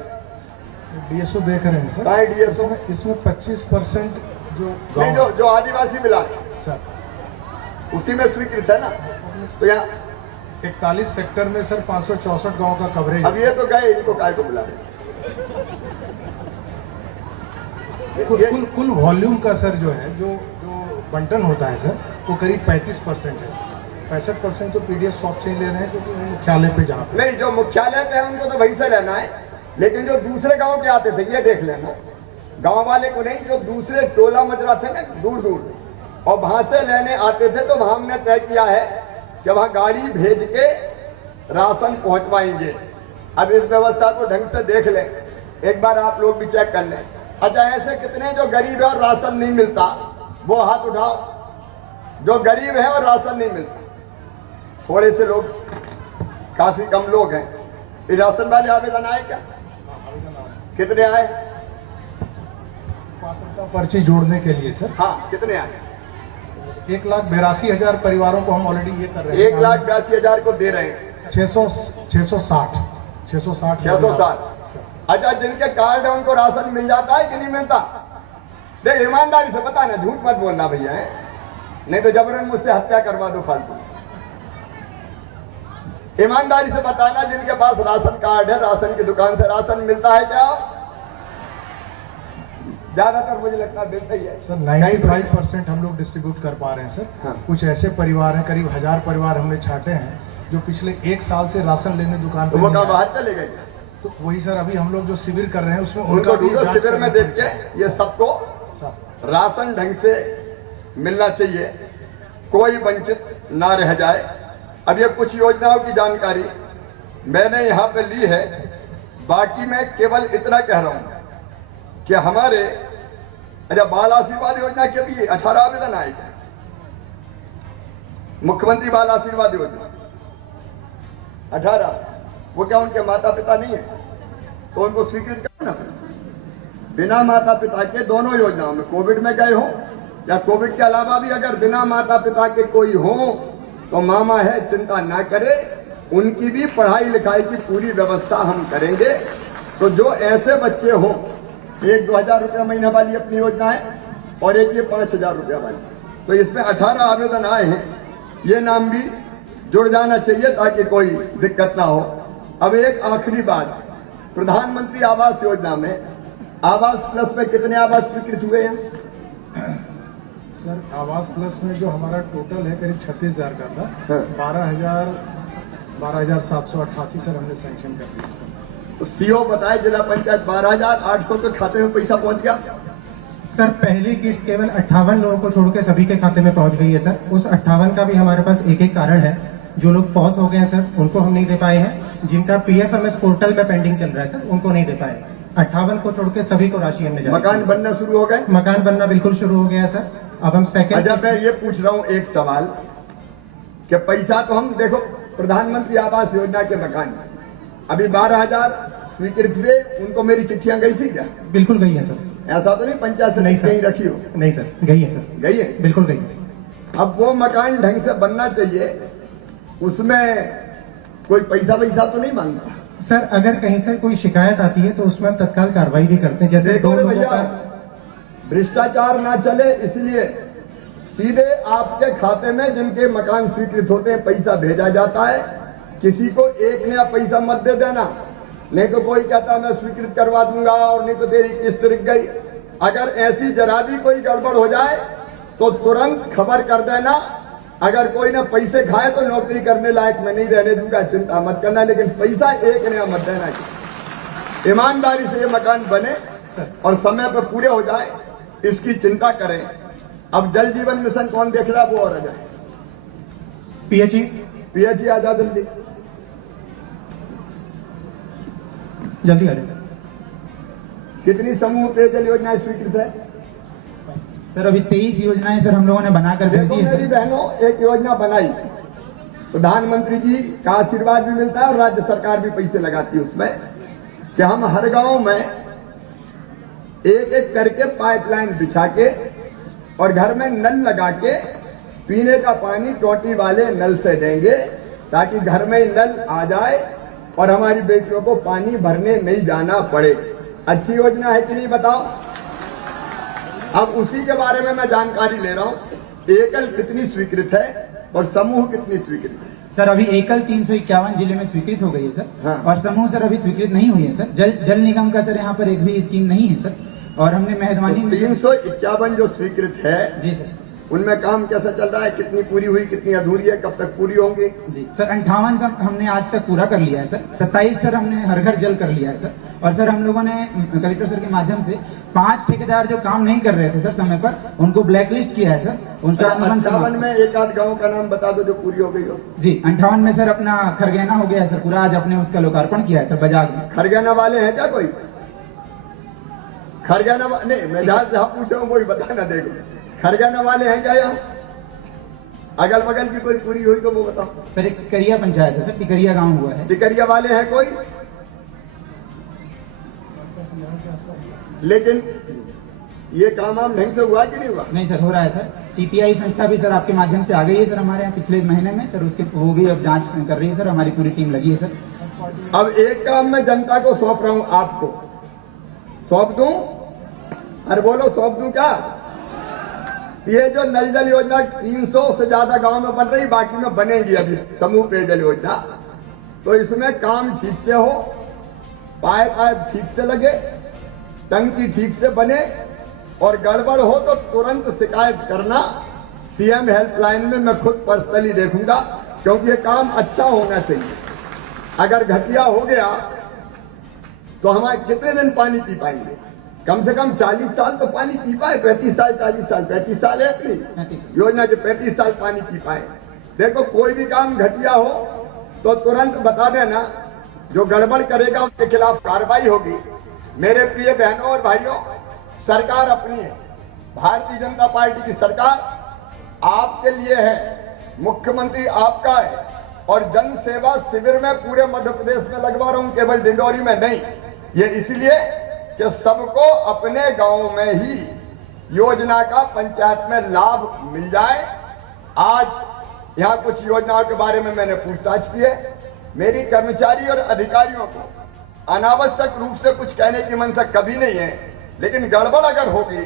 डीएसओ देख रहे हैं सर। कहाँ है डीएसओ? इसमें 25% जो नहीं, जो आदिवासी ब्लॉक सर उसी में स्वीकृत है ना। तो यहाँ 41 सेक्टर में सर 564 गांव का कवरेज। अब ये तो गए, इनको काय को बुला रहे? कुल वॉल्यूम का सर जो है जो बंटन होता है सर वो करीब 35% है सर। 65% तो पीडीएस शॉप से ही ले रहे हैं जो कि मुख्यालय पे जहाँ पे। नहीं, जो मुख्यालय पे है उनको तो वहीं से लेना है, लेकिन जो दूसरे गांव के आते थे ये देख लेना। गांव वाले को नहीं, जो दूसरे टोला मजरा थे ना दूर दूर और वहां से लेने आते थे, तो वहां हमने तय किया है कि वहां गाड़ी भेज के राशन पहुंचवाएंगे। अब इस व्यवस्था को ढंग से देख लें, एक बार आप लोग भी चेक कर लें। अच्छा, ऐसे कितने जो गरीब है और राशन नहीं मिलता वो हाथ उठाओ। जो गरीब है और राशन नहीं मिलता, थोड़े से लोग, काफी कम लोग हैं। ये राशन वाले आवेदन आए क्या? कितने आए? पात्रता पर्ची जोड़ने के लिए सर। हाँ, कितने आए? 1,82,000 परिवारों को हम ऑलरेडी ये कर रहे हैं। 1,82,000 को दे रहे हैं। 660 अच्छा, जिनके कार्ड है उनको राशन मिल जाता है कि नहीं मिलता? देख, ईमानदारी से बताना, झूठ मत बोलना भैया, है नहीं तो जबरन मुझसे हत्या करवा दो फालतू। ईमानदारी से बताना, जिनके पास राशन कार्ड है, राशन की दुकान से राशन मिलता है क्या? ज्यादातर मुझे लगता है मिलता ही है सर। 95% हम लोग डिस्ट्रीब्यूट कर पा रहे हैं सर। हाँ। कुछ ऐसे परिवार हैं, करीब 1000 परिवार हमने छांटे हैं जो पिछले 1 साल से राशन लेने दुकान तो पे वो नहीं कहाँ आए। बाहर चले गए? तो वही सर अभी हम लोग जो शिविर कर रहे हैं उसमें उनको भी ढूंढो, जांच शिविर करनी में देख पड़ेगी। के ये सबको सर, राशन ढंग से मिलना चाहिए, कोई वंचित ना रह जाए। अब ये कुछ योजनाओं की जानकारी मैंने यहाँ पे ली है, बाकी मैं केवल इतना कह रहा हूं कि हमारे अच्छा बाल आशीर्वाद योजना के भी 18 आवेदन आए थे। मुख्यमंत्री बाल आशीर्वाद योजना 18, वो क्या उनके माता पिता नहीं है तो उनको स्वीकृत करना? बिना माता पिता के दोनों योजनाओं में, कोविड में गए हो या कोविड के अलावा भी अगर बिना माता पिता के कोई हो तो मामा है, चिंता ना करे, उनकी भी पढ़ाई लिखाई की पूरी व्यवस्था हम करेंगे। तो जो ऐसे बच्चे हो, एक 2,000 रुपया महीना वाली अपनी योजना है और एक ये 5,000 रुपया वाली, तो इसमें 18 आवेदन आए हैं। ये नाम भी जुड़ जाना चाहिए ताकि कोई दिक्कत ना हो। अब एक आखिरी बात, प्रधानमंत्री आवास योजना में आवास प्लस में कितने आवास स्वीकृत हुए हैं? सर आवास प्लस में जो हमारा टोटल है करीब 36,000 का था। हाँ। 12,788 सर हमने सैंक्शन कर दिया सर। तो सीओ बताए जिला पंचायत 12,800 के खाते में पैसा पहुंच गया। सर पहली किस्त केवल 58 लोगों को छोड़ के सभी के खाते में पहुंच गई है सर। उस 58 का भी हमारे पास एक एक कारण है। जो लोग फौत हो गए हैं सर उनको हम नहीं दे पाए हैं, जिनका पीएफएमएस पोर्टल पे पेंडिंग चल रहा है सर उनको नहीं दे पाए। 58 को छोड़ के सभी को राशि हमने जारी मकान की। बनना शुरू हो गए? मकान बनना बिल्कुल शुरू हो गया है सर। अब हम सेकंड अच्छा, मैं ये पूछ रहा हूं एक सवाल कि पैसा तो हम देखो प्रधानमंत्री आवास योजना के मकान अभी 12,000 स्वीकृत हुए, उनको मेरी चिट्ठियां गई थी क्या? बिल्कुल गई है सर। ऐसा तो नहीं पंचायत से नहीं सर। कहीं रखी हो? नहीं सर, गई है सर, गई है। बिल्कुल गई है। अब वो मकान ढंग से बनना चाहिए, उसमें कोई पैसा तो नहीं मांगता। सर अगर कहीं से कोई शिकायत आती है तो उसमें हम तत्काल कार्रवाई भी करते हैं। जैसे देखो दो रे लोगों भैया, का भ्रष्टाचार ना चले इसलिए सीधे आपके खाते में जिनके मकान स्वीकृत होते हैं पैसा भेजा जाता है। किसी को एक नया पैसा मत दे देना, नहीं तो कोई कहता मैं स्वीकृत करवा दूंगा और नहीं तो तेरी किस्त रुक गई। अगर ऐसी जरा भी कोई गड़बड़ हो जाए तो तुरंत खबर कर देना। अगर कोई ने पैसे खाए तो नौकरी करने लायक मैं नहीं रहने दूंगा, चिंता मत करना, लेकिन पैसा एक नया मत देना। ईमानदारी से ये मकान बने और समय पर पूरे हो जाए, इसकी चिंता करें। अब जल जीवन मिशन कौन देख रहा है वो और आ जाए। पीएचई आ जाओ जल्दी जल्दी आ जाए। कितनी समूह पेयजल योजनाएं स्वीकृत है? सर अभी 23 योजनाएं सर हम लोगों ने बनाकर भेज देखो दी है मेरी सर। बहनों, एक योजना बनाई, प्रधानमंत्री जी का आशीर्वाद भी मिलता है और राज्य सरकार भी पैसे लगाती है उसमें, कि हम हर गांव में एक एक करके पाइपलाइन बिछा के और घर में नल लगा के पीने का पानी टोटी वाले नल से देंगे, ताकि घर में नल आ जाए और हमारी बेटियों को पानी भरने नहीं जाना पड़े। अच्छी योजना है कि नहीं बताओ? अब उसी के बारे में मैं जानकारी ले रहा हूं। एकल कितनी स्वीकृत है और समूह कितनी स्वीकृत है? सर अभी एकल 351 जिले में स्वीकृत हो गई है सर। हाँ। और समूह सर अभी स्वीकृत नहीं हुई है सर। जल निगम का सर यहाँ पर एक भी स्कीम नहीं है सर। और हमने मेहरबानी 351 जो स्वीकृत है जी सर। उनमें काम कैसा चल रहा है? कितनी पूरी हुई, कितनी अधूरी है, कब तक पूरी होंगी? जी सर 58 सर हमने आज तक पूरा कर लिया है सर। 27 सर हमने हर घर जल कर लिया है सर। और सर हम लोगों ने कलेक्टर सर के माध्यम से 5 ठेकेदार जो काम नहीं कर रहे थे सर समय पर, उनको ब्लैकलिस्ट किया है सर। उनका 58 में एक आध गांव का नाम बता दो जो पूरी हो गई हो। जी 58 में सर अपना खरगैना हो गया है सर पूरा। आज अपने उसका लोकार्पण किया है सर बजाज में। खरगैना वाले हैं क्या कोई? खरगैना नहीं, मैं जहां पूछ रहा हूं वही बताना। देखो खरगैना वाले हैं क्या यहाँ? अगल बगल की कोई पूरी हुई तो वो बताओ। सर एक टिकरिया पंचायत है सर, टिकरिया गांव हुआ है। टिकरिया वाले हैं कोई? लेकिन ये काम ढंग से हुआ कि नहीं हुआ? नहीं सर हो रहा है सर। टीपीआई संस्था भी सर आपके माध्यम से आ गई है सर हमारे यहाँ पिछले महीने में सर। उसके वो भी अब जांच कर रही है सर। हमारी पूरी टीम लगी है सर। अब एक काम मैं जनता को सौंप रहा हूं, आपको सौंप दूं? अरे बोलो सौंप दूं क्या? ये जो नल जल योजना 300 से ज्यादा गांव में बन रही, बाकी में बनेगी अभी समूह पेयजल योजना। तो इसमें काम ठीक से हो, पाइप ठीक से लगे, टंकी ठीक से बने, और गड़बड़ हो तो तुरंत शिकायत करना। सीएम हेल्पलाइन में मैं खुद पर्सनली देखूंगा, क्योंकि ये काम अच्छा होना चाहिए। अगर घटिया हो गया तो हमारे कितने दिन पानी पी पाएंगे? कम से कम 40 साल तो पानी पी पाए। 35 साल 40 साल 35 साल है अपनी योजना के, 35 साल पानी पी पाए। देखो कोई भी काम घटिया हो तो तुरंत बता देना, जो गड़बड़ करेगा उसके खिलाफ कार्रवाई होगी। मेरे प्रिय बहनों और भाइयों, सरकार अपनी है, भारतीय जनता पार्टी की सरकार आपके लिए है, मुख्यमंत्री आपका है, और जन सेवा शिविर में पूरे मध्य प्रदेश में लगवा रहा हूं, केवल डिंडोरी में नहीं। ये इसलिए कि सबको अपने गांव में ही योजना का पंचायत में लाभ मिल जाए। आज यहां कुछ योजनाओं के बारे में मैंने पूछताछ की है। मेरी कर्मचारी और अधिकारियों को अनावश्यक रूप से कुछ कहने की मनसा कभी नहीं है, लेकिन गड़बड़ अगर होगी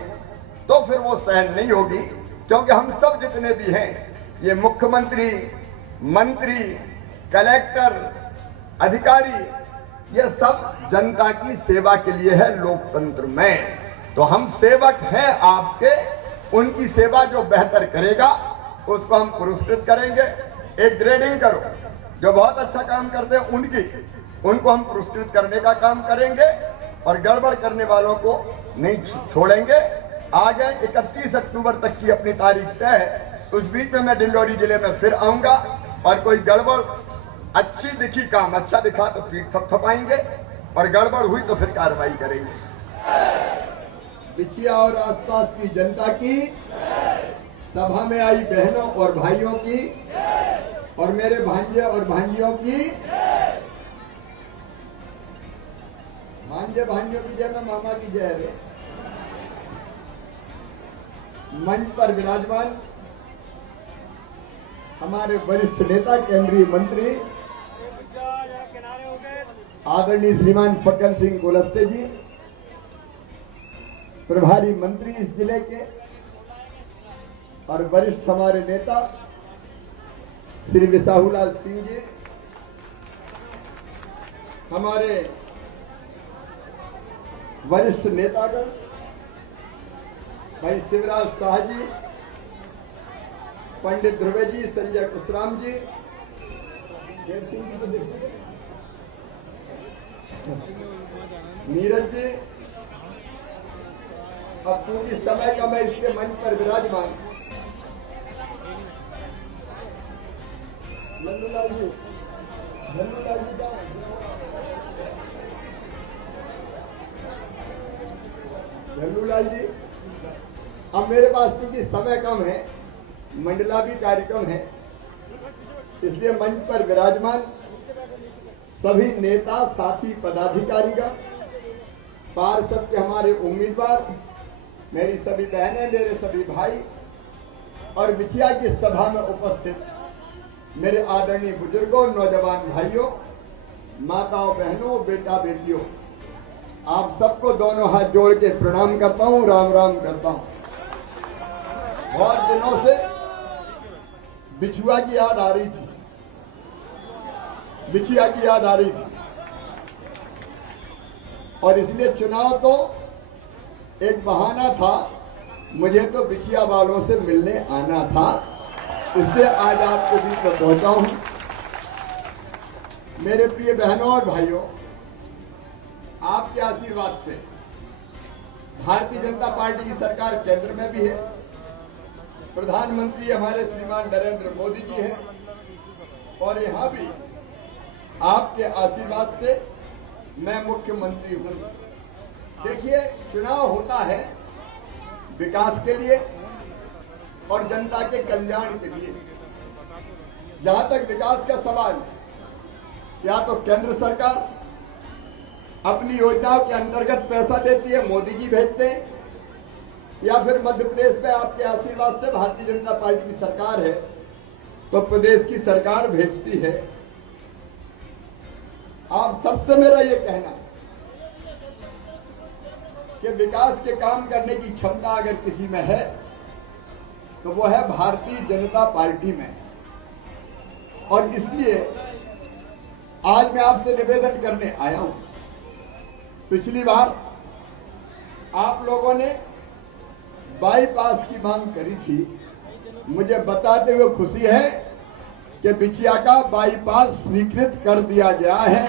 तो फिर वो सहन नहीं होगी, क्योंकि हम सब जितने भी हैं, ये मुख्यमंत्री, मंत्री, कलेक्टर, अधिकारी, ये सब जनता की सेवा के लिए है लोकतंत्र में। तो हम सेवक हैं आपके, उनकी सेवा जो बेहतर करेगा उसको हम पुरस्कृत करेंगे। एक ग्रेडिंग करो, जो बहुत अच्छा काम करते हैं उनको हम पुरस्कृत करने का काम करेंगे, और गड़बड़ करने वालों को नहीं छोड़ेंगे। आगे 31 अक्टूबर तक की अपनी तारीख तय है। उस बीच में मैं डिंडोरी जिले में फिर आऊंगा, और कोई गड़बड़ अच्छी दिखी, काम अच्छा दिखा तो पीठ थपथपाएंगे, और गड़बड़ हुई तो फिर कार्रवाई करेंगे। बिछिया और आसपास की जनता की, सभा में आई बहनों और भाइयों की, और मेरे भांजे और भांजियों की, भांजे भांजियों की जय में मामा की जय रे। मंच पर विराजमान हमारे वरिष्ठ नेता, केंद्रीय मंत्री आदरणीय श्रीमान फक्कन सिंह कुलस्ते जी, प्रभारी मंत्री इस जिले के, और वरिष्ठ हमारे नेता श्री विसाहूलाल सिंह जी, हमारे वरिष्ठ नेतागण भाई शिवराज शाह जी, पंडित ध्रुवे जी, संजय कुशराम जी, नीरज जी, अब क्योंकि समय का मैं इसके मंच पर विराजमान, नंदूलाल जी, का झल्लूलाल जी, अब मेरे पास क्योंकि समय कम है, मंडला भी कार्यक्रम है, इसलिए मंच पर विराजमान सभी नेता, साथी, पदाधिकारीगण, पार्षद के हमारे उम्मीदवार, मेरी सभी बहनें, मेरे सभी भाई और बिछिया की सभा में उपस्थित मेरे आदरणीय बुजुर्गों, नौजवान भाइयों, माताओं, बहनों, बेटा बेटियों, आप सबको दोनों हाथ जोड़ के प्रणाम करता हूं, राम राम करता हूं। बहुत दिनों से बिछुआ की याद आ रही थी, बिछिया की याद आ रही थी, और इसलिए चुनाव तो एक बहाना था, मुझे तो बिछिया वालों से मिलने आना था, इसलिए आज आपके बीच में पहुंचा हूं। मेरे प्रिय बहनों और भाइयों, आपके आशीर्वाद से भारतीय जनता पार्टी की सरकार केंद्र में भी है, प्रधानमंत्री हमारे श्रीमान नरेंद्र मोदी जी हैं, और यहां भी आपके आशीर्वाद से मैं मुख्यमंत्री हूं। देखिए, चुनाव होता है विकास के लिए और जनता के कल्याण के लिए। जहां तक विकास का सवाल है, या तो केंद्र सरकार अपनी योजनाओं के अंतर्गत पैसा देती है, मोदी जी भेजते हैं, या फिर मध्य प्रदेश में आपके आशीर्वाद से भारतीय जनता पार्टी की सरकार है, तो प्रदेश की सरकार भेजती है। आप सबसे मेरा ये कहना है कि विकास के काम करने की क्षमता अगर किसी में है तो वो है भारतीय जनता पार्टी में, और इसलिए आज मैं आपसे निवेदन करने आया हूं। पिछली बार आप लोगों ने बाईपास की मांग करी थी, मुझे बताते हुए खुशी है कि बिछिया का बाईपास स्वीकृत कर दिया गया है।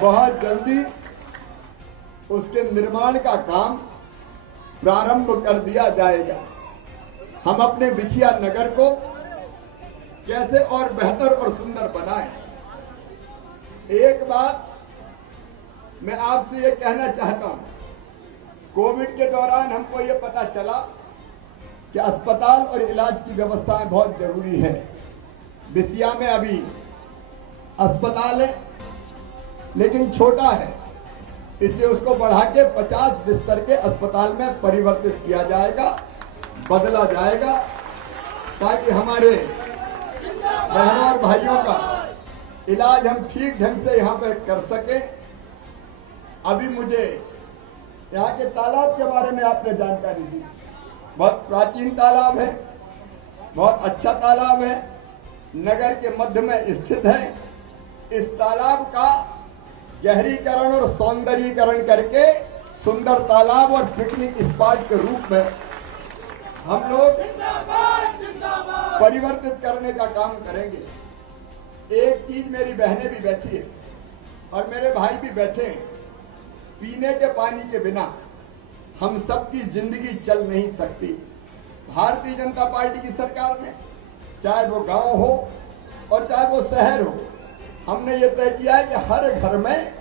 बहुत जल्दी उसके निर्माण का काम प्रारंभ कर दिया जाएगा। हम अपने बिछिया नगर को कैसे और बेहतर और सुंदर बनाएं। एक बात मैं आपसे ये कहना चाहता हूं, कोविड के दौरान हमको ये पता चला कि अस्पताल और इलाज की व्यवस्थाएं बहुत जरूरी है। बिछिया में अभी अस्पताल है लेकिन छोटा है, इसलिए उसको बढ़ा के 50 बिस्तर के अस्पताल में परिवर्तित किया जाएगा, बदला जाएगा, ताकि हमारे बहनों और भाइयों का इलाज हम ठीक ढंग से यहां पे कर सके। अभी मुझे यहाँ के तालाब के बारे में आपने जानकारी दी, बहुत प्राचीन तालाब है, बहुत अच्छा तालाब है, नगर के मध्य में स्थित है। इस तालाब का गहरीकरण और सौंदर्यीकरण करके सुंदर तालाब और पिकनिक स्पॉट के रूप में हम लोग परिवर्तित करने का काम करेंगे। एक चीज, मेरी बहनें भी बैठी है और मेरे भाई भी बैठे हैं, पीने के पानी के बिना हम सबकी जिंदगी चल नहीं सकती। भारतीय जनता पार्टी की सरकार ने, चाहे वो गांव हो और चाहे वो शहर हो, हमने ये तय किया है कि हर घर में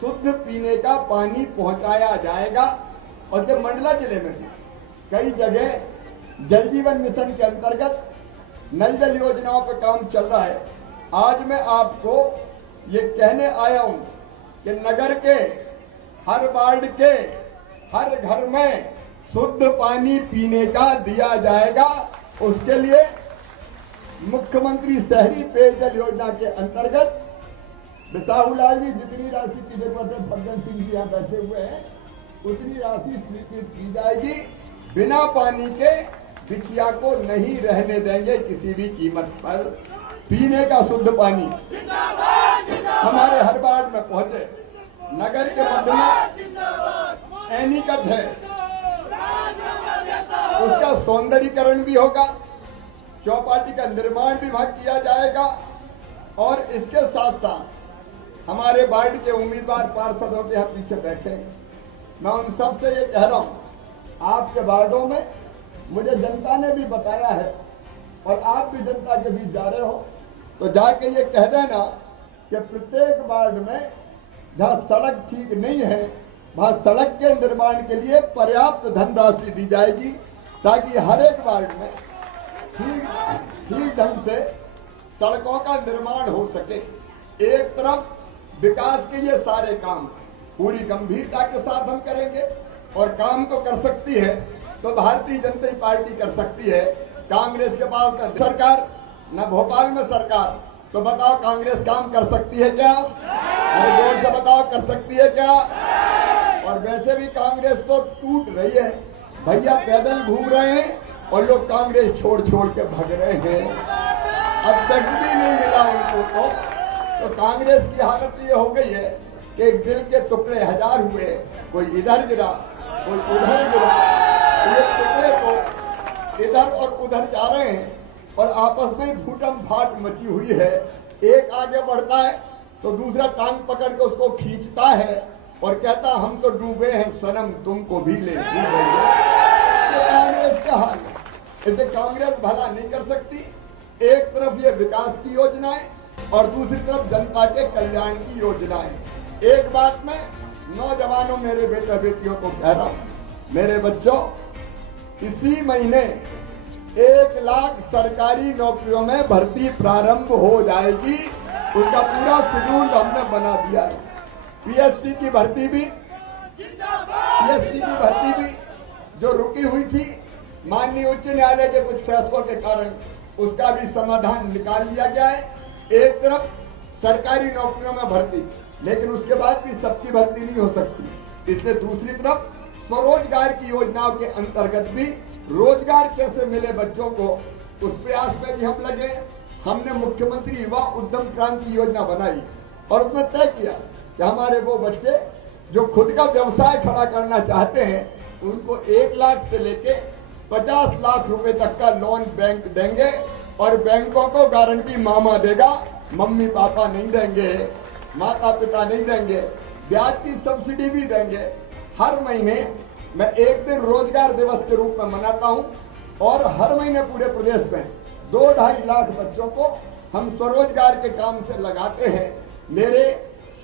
शुद्ध पीने का पानी पहुंचाया जाएगा। और जब मंडला जिले में भी कई जगह जल जीवन मिशन के अंतर्गत नल जल योजनाओं पर काम चल रहा है। आज मैं आपको ये कहने आया हूं कि नगर के हर वार्ड के हर घर में शुद्ध पानी पीने का दिया जाएगा। उसके लिए मुख्यमंत्री शहरी पेयजल योजना के अंतर्गत बिसाहू लाल जी, जितनी राशि की जरूरत है, फग्गन सिंह जी यहाँ बैठे हुए हैं, उतनी राशि स्वीकृत की जाएगी। बिना पानी के बिछिया को नहीं रहने देंगे किसी भी कीमत पर। पीने का शुद्ध पानी हमारे हर वार्ड में पहुंचे। नगर के मध्य में एनीकट है, उसका सौंदर्यीकरण भी होगा, चौपाटी का निर्माण भी वहां किया जाएगा। और इसके साथ साथ हमारे वार्ड के उम्मीदवार पार्षदों के यहाँ पीछे बैठे हैं, मैं उन सबसे ये कह रहा हूं, आपके वार्डों में मुझे जनता ने भी बताया है, और आप भी जनता के बीच जा रहे हो, तो जाके ये कह देना कि प्रत्येक वार्ड में जहां सड़क ठीक नहीं है, वहां सड़क के निर्माण के लिए पर्याप्त धनराशि दी जाएगी, ताकि हर एक वार्ड में ठीक ढंग से सड़कों का निर्माण हो सके। एक तरफ विकास के ये सारे काम पूरी गंभीरता के साथ हम करेंगे, और काम तो कर सकती है तो भारतीय जनता पार्टी कर सकती है। कांग्रेस के पास न सरकार न भोपाल में सरकार, तो बताओ कांग्रेस काम कर सकती है क्या? अरे जोर से बताओ, कर सकती है क्या? और वैसे भी कांग्रेस तो टूट रही है भैया, पैदल घूम रहे हैं और लोग कांग्रेस छोड़ छोड़ के भाग रहे हैं। अब तक भी नहीं मिला उनको, तो कांग्रेस की हालत ये हो गई है कि एक दिल के टुकड़े हजार हुए, कोई इधर गिरा कोई उधर गिरा, ये टुकड़े तो इधर और उधर जा रहे हैं, और आपस में फूटम फाट मची हुई है। एक आगे बढ़ता है तो दूसरा टांग पकड़ के उसको खींचता है और कहता हम तो डूबे हैं सनम, तुमको भी ले डूबेंगे। ये कांग्रेस का हाल है, इसे कांग्रेस भला नहीं कर सकती। एक तरफ ये विकास की योजनाएं और दूसरी तरफ जनता के कल्याण की योजनाएं। एक बात मैं नौजवानों, मेरे बेटा बेटियों को कह रहा हूं, मेरे बच्चों, इसी महीने 1 लाख सरकारी नौकरियों में भर्ती प्रारंभ हो जाएगी। उसका पूरा शेड्यूल हमने बना दिया है। पीएससी की भर्ती भी जो रुकी हुई थी, माननीय उच्च न्यायालय के कुछ फैसलों के कारण उसका भी समाधान निकाल लिया गया है। एक तरफ सरकारी नौकरियों में भर्ती, लेकिन उसके बाद भी सबकी भर्ती नहीं हो सकती, इसलिए दूसरी तरफ स्वरोजगार की योजनाओं के अंतर्गत भी रोजगार कैसे मिले बच्चों को, उस प्रयास में भी हम लगे। हमने मुख्यमंत्री युवा उद्यम क्रांति योजना बनाई और उसमें तय किया कि हमारे वो बच्चे जो खुद का व्यवसाय खड़ा करना चाहते हैं, उनको 1 लाख से लेके 50 लाख रुपए तक का लोन बैंक देंगे, और बैंकों को गारंटी मामा देगा, मम्मी पापा नहीं देंगे, माता पिता नहीं देंगे, ब्याज की सब्सिडी भी देंगे। हर महीने मैं एक दिन रोजगार दिवस के रूप में मनाता हूं, और हर महीने पूरे प्रदेश में 2-2.5 लाख बच्चों को हम स्वरोजगार के काम से लगाते हैं। मेरे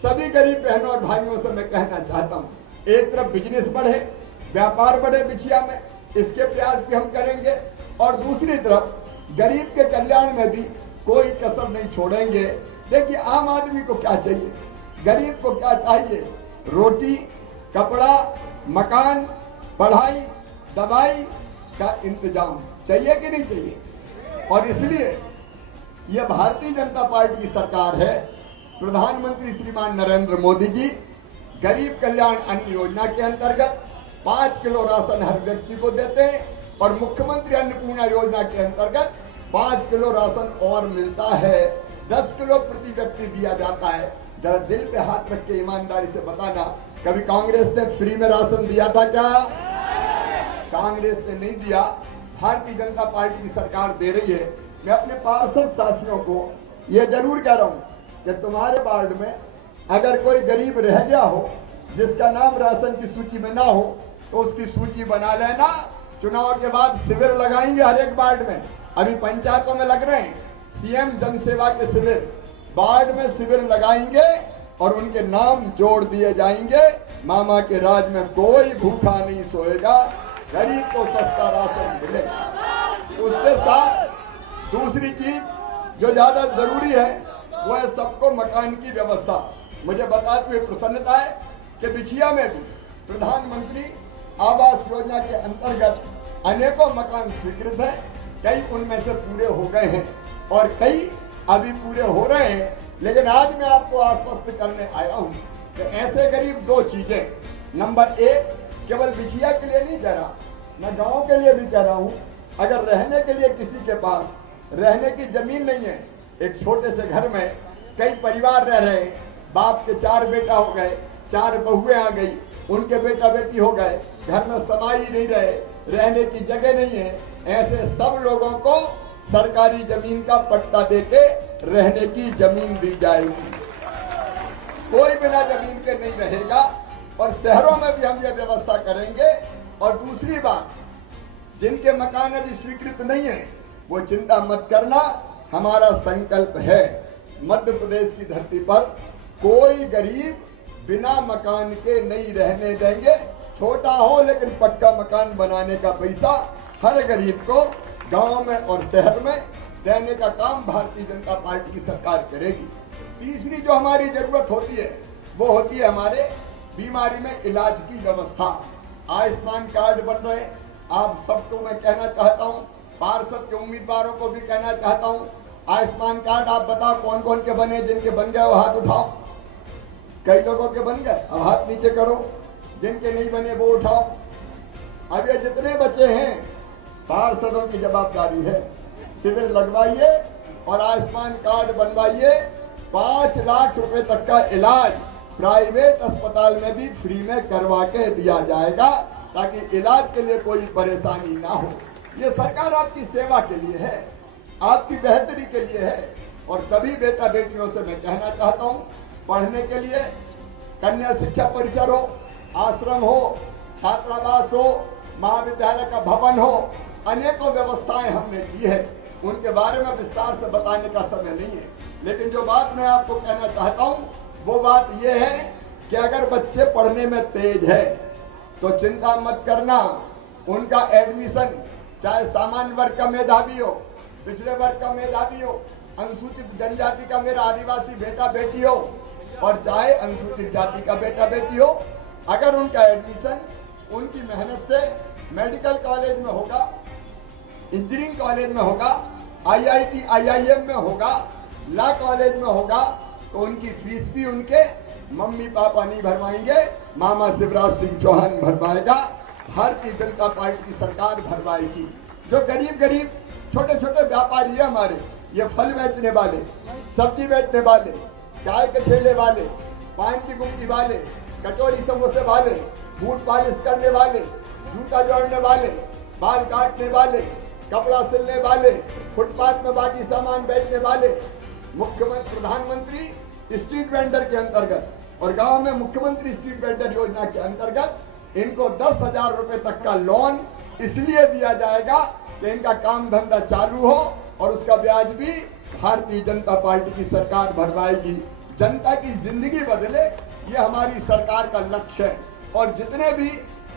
सभी गरीब बहनों और भाइयों से मैं कहना चाहता हूं, एक तरफ बिजनेस बढ़े, व्यापार बढ़े बिछिया में, इसके प्रयास भी हम करेंगे, और दूसरी तरफ गरीब के कल्याण में भी कोई कसर नहीं छोड़ेंगे। देखिए, आम आदमी को क्या चाहिए, गरीब को क्या चाहिए? रोटी, कपड़ा, मकान, पढ़ाई, दवाई का इंतजाम चाहिए कि नहीं चाहिए? और इसलिए यह भारतीय जनता पार्टी की सरकार है। प्रधानमंत्री श्रीमान नरेंद्र मोदी जी गरीब कल्याण अन्न योजना के अंतर्गत 5 किलो राशन हर व्यक्ति को देते हैं, और मुख्यमंत्री अन्नपूर्णा योजना के अंतर्गत 5 किलो राशन और मिलता है। 10 किलो प्रति व्यक्ति दिया जाता है। जरा दिल पे हाथ रख के ईमानदारी से बताना, कभी कांग्रेस ने फ्री में राशन दिया था क्या? कांग्रेस ने नहीं दिया, भारतीय जनता पार्टी की सरकार दे रही है। मैं अपने पार्षद साथियों को यह जरूर कह रहा हूं कि तुम्हारे वार्ड में अगर कोई गरीब रह गया हो, जिसका नाम राशन की सूची में ना हो, तो उसकी सूची बना लेना। चुनाव के बाद शिविर लगाएंगे हर एक वार्ड में, अभी पंचायतों में लग रहे हैं, सीएम जन सेवा के शिविर वार्ड में शिविर लगाएंगे, और उनके नाम जोड़ दिए जाएंगे। मामा के राज में कोई भूखा नहीं सोएगा, गरीब को सस्ता राशन मिलेगा। उसके साथ दूसरी चीज जो ज्यादा जरूरी है, वो है सबको मकान की व्यवस्था। मुझे बताते हुए प्रसन्नता है कि बिछिया में भी प्रधानमंत्री आवास योजना के अंतर्गत अनेकों मकान स्वीकृत है। कई उनमें से पूरे हो गए हैं और कई अभी पूरे हो रहे हैं। लेकिन आज मैं आपको आश्वस्त करने आया हूं कि ऐसे गरीब दो चीजें, नंबर एक, केवल बिछिया के लिए नहीं कह रहा, मैं गांव के लिए भी कह रहा हूं, अगर रहने के लिए किसी के पास रहने की जमीन नहीं है, एक छोटे से घर में कई परिवार रह रहे हैं, बाप के 4 बेटा हो गए, 4 बहुएं आ गई, उनके बेटा बेटी हो गए, घर में समाई नहीं रहे, रहने की जगह नहीं है, ऐसे सब लोगों को सरकारी जमीन का पट्टा देके रहने की जमीन दी जाएगी। कोई बिना जमीन के नहीं रहेगा और शहरों में भी हम ये व्यवस्था करेंगे। और दूसरी बात, जिनके मकान अभी स्वीकृत नहीं है वो चिंता मत करना, हमारा संकल्प है मध्य प्रदेश की धरती पर कोई गरीब बिना मकान के नहीं रहने देंगे। छोटा हो लेकिन पक्का मकान बनाने का पैसा हर गरीब को गांव में और शहर में देने का काम भारतीय जनता पार्टी की सरकार करेगी। तीसरी जो हमारी जरूरत होती है वो होती है हमारे बीमारी में इलाज की व्यवस्था। आयुष्मान कार्ड बन रहे, आप सबको मैं कहना चाहता हूं, पार्षद के उम्मीदवारों को भी कहना चाहता हूं, आयुष्मान कार्ड आप बताओ कौन कौन के बने, जिनके बन गए वो हाथ उठाओ। कई लोगों के बन गए, अब हाथ नीचे करो, जिनके नहीं बने वो उठाओ। अब ये जितने बचे हैं पार्षदों की जवाबदारी है, शिविर लगवाइए और आयुष्मान कार्ड बनवाइए। 5 लाख रुपए तक का इलाज प्राइवेट अस्पताल में भी फ्री में करवा के दिया जाएगा ताकि इलाज के लिए कोई परेशानी ना हो। ये सरकार आपकी सेवा के लिए है, आपकी बेहतरी के लिए है। और सभी बेटा बेटियों से मैं कहना चाहता हूं, पढ़ने के लिए कन्या शिक्षा परिसर हो, आश्रम हो, छात्रावास हो, महाविद्यालय का भवन हो, अनेकों व्यवस्थाएं हमने की है, उनके बारे में विस्तार से बताने का समय नहीं है। लेकिन जो बात मैं आपको कहना चाहता हूं वो बात यह है कि अगर बच्चे पढ़ने में तेज है तो चिंता मत करना, उनका एडमिशन चाहे सामान्य वर्ग का मेधावी हो, पिछड़े वर्ग का मेधावी हो, अनुसूचित जनजाति का मेरा आदिवासी बेटा बेटी हो और चाहे अनुसूचित जाति का बेटा बेटी हो, अगर उनका एडमिशन उनकी मेहनत से मेडिकल कॉलेज में होगा, इंजीनियरिंग कॉलेज में होगा, IIT IIM में होगा, लॉ कॉलेज में होगा, तो उनकी फीस भी उनके मम्मी पापा नहीं भरवाएंगे, मामा शिवराज सिंह चौहान भरवाएगा, भारतीय जनता पार्टी की सरकार भरवाएगी। जो गरीब छोटे छोटे व्यापारी है हमारे, ये फल बेचने वाले, सब्जी बेचने वाले, चाय के ठेले वाले, पान की गुमटी वाले, कचौरी समोसे वाले, बूट पॉलिश करने वाले, जूता जोड़ने वाले, बाल काटने वाले, कपड़ा सिलने वाले, फुटपाथ में बाकी सामान बेचने वाले, मुख्यमंत्री प्रधानमंत्री स्ट्रीट वेंडर के अंतर्गत और गांव में मुख्यमंत्री स्ट्रीट वेंडर योजना के अंतर्गत इनको 10,000 रुपए तक का लोन इसलिए दिया जाएगा कि इनका काम धंधा चालू हो और उसका ब्याज भी भारतीय जनता पार्टी की सरकार भरवाएगी। जनता की जिंदगी बदले, ये हमारी सरकार का लक्ष्य है। और जितने भी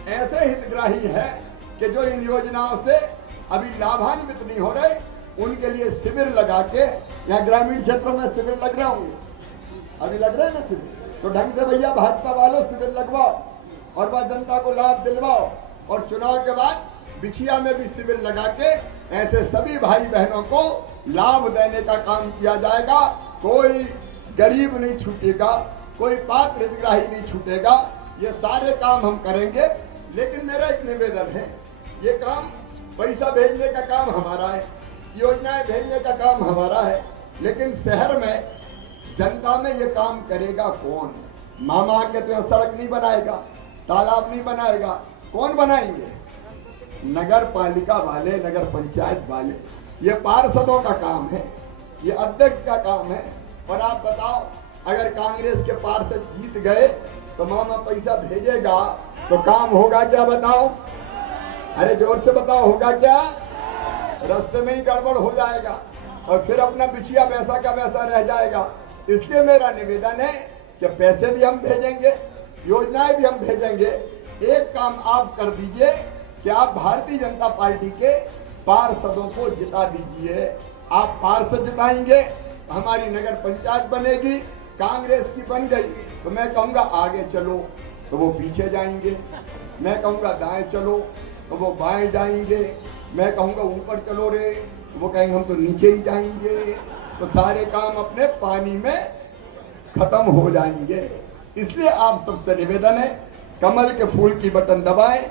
ऐसे हितग्राही हैं कि जो इन योजनाओं से अभी लाभान्वित नहीं हो रहे, उनके लिए शिविर लगा के, यहाँ ग्रामीण क्षेत्रों में शिविर लग रहे होंगे, अभी लग रहे हैं ना शिविर, तो ढंग से भैया भाजपा वालों शिविर लगवाओ और वह जनता को लाभ दिलवाओ। और चुनाव के बाद बिछिया में भी शिविर लगा के ऐसे सभी भाई बहनों को लाभ देने का काम किया जाएगा। कोई गरीब नहीं छूटेगा, कोई पात्र हितग्राही नहीं छूटेगा, ये सारे काम हम करेंगे। लेकिन मेरा एक निवेदन है, ये काम पैसा भेजने का काम हमारा है, योजनाएं भेजने का काम हमारा है, लेकिन शहर में जनता में ये काम करेगा कौन? मामा के तो सड़क नहीं बनाएगा, तालाब नहीं बनाएगा, कौन बनाएंगे? नगर पालिका वाले, नगर पंचायत वाले। ये पार्षदों का काम है, ये अध्यक्ष का काम है। और आप बताओ, अगर कांग्रेस के पार्षद जीत गए तो मामा पैसा भेजेगा तो काम होगा क्या? बताओ, अरे जोर से बताओ, होगा क्या? रास्ते में ही गड़बड़ हो जाएगा और फिर अपना बिछिया वैसा का वैसा रह जाएगा। इसलिए मेरा निवेदन है कि पैसे भी हम भेजेंगे, योजनाएं भी हम भेजेंगे। एक काम आप कर दीजिए कि आप भारतीय जनता पार्टी के पार्षदों को जिता दीजिए। आप पार्षद जिताएंगे, हमारी नगर पंचायत बनेगी। कांग्रेस की बन गई तो मैं कहूंगा आगे चलो तो वो पीछे जाएंगे, मैं कहूंगा दाएं चलो तो वो बाएं जाएंगे, मैं कहूंगा ऊपर चलो रे तो वो कहेंगे हम तो नीचे ही जाएंगे। तो सारे काम अपने पानी में खत्म हो जाएंगे। इसलिए आप सबसे निवेदन है, कमल के फूल की बटन दबाएं,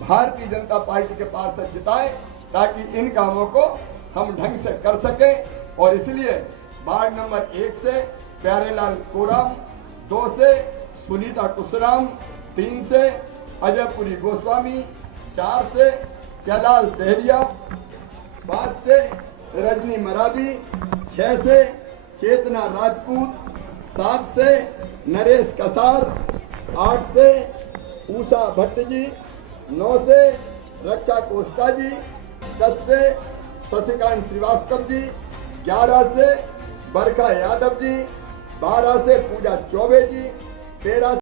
भारतीय जनता पार्टी के पार्षद जिताएं, ताकि इन कामों को हम ढंग से कर सकें। और इसलिए वार्ड नंबर 1 से प्यारेलाल कोराम, 2 से सुनीता कुशराम, 3 से अजयपुरी गोस्वामी, 4 से कैलाश देहरिया, 5 से रजनी मरावी, 6 से चेतना राजपूत, 7 से नरेश कसार, 8 से उषा भट्ट जी, 9 से रक्षा कोष्टा जी, 10 से शशिकांत श्रीवास्तव जी, 11 से बरखा यादव जी, 12 से पूजा चौबे जी, 13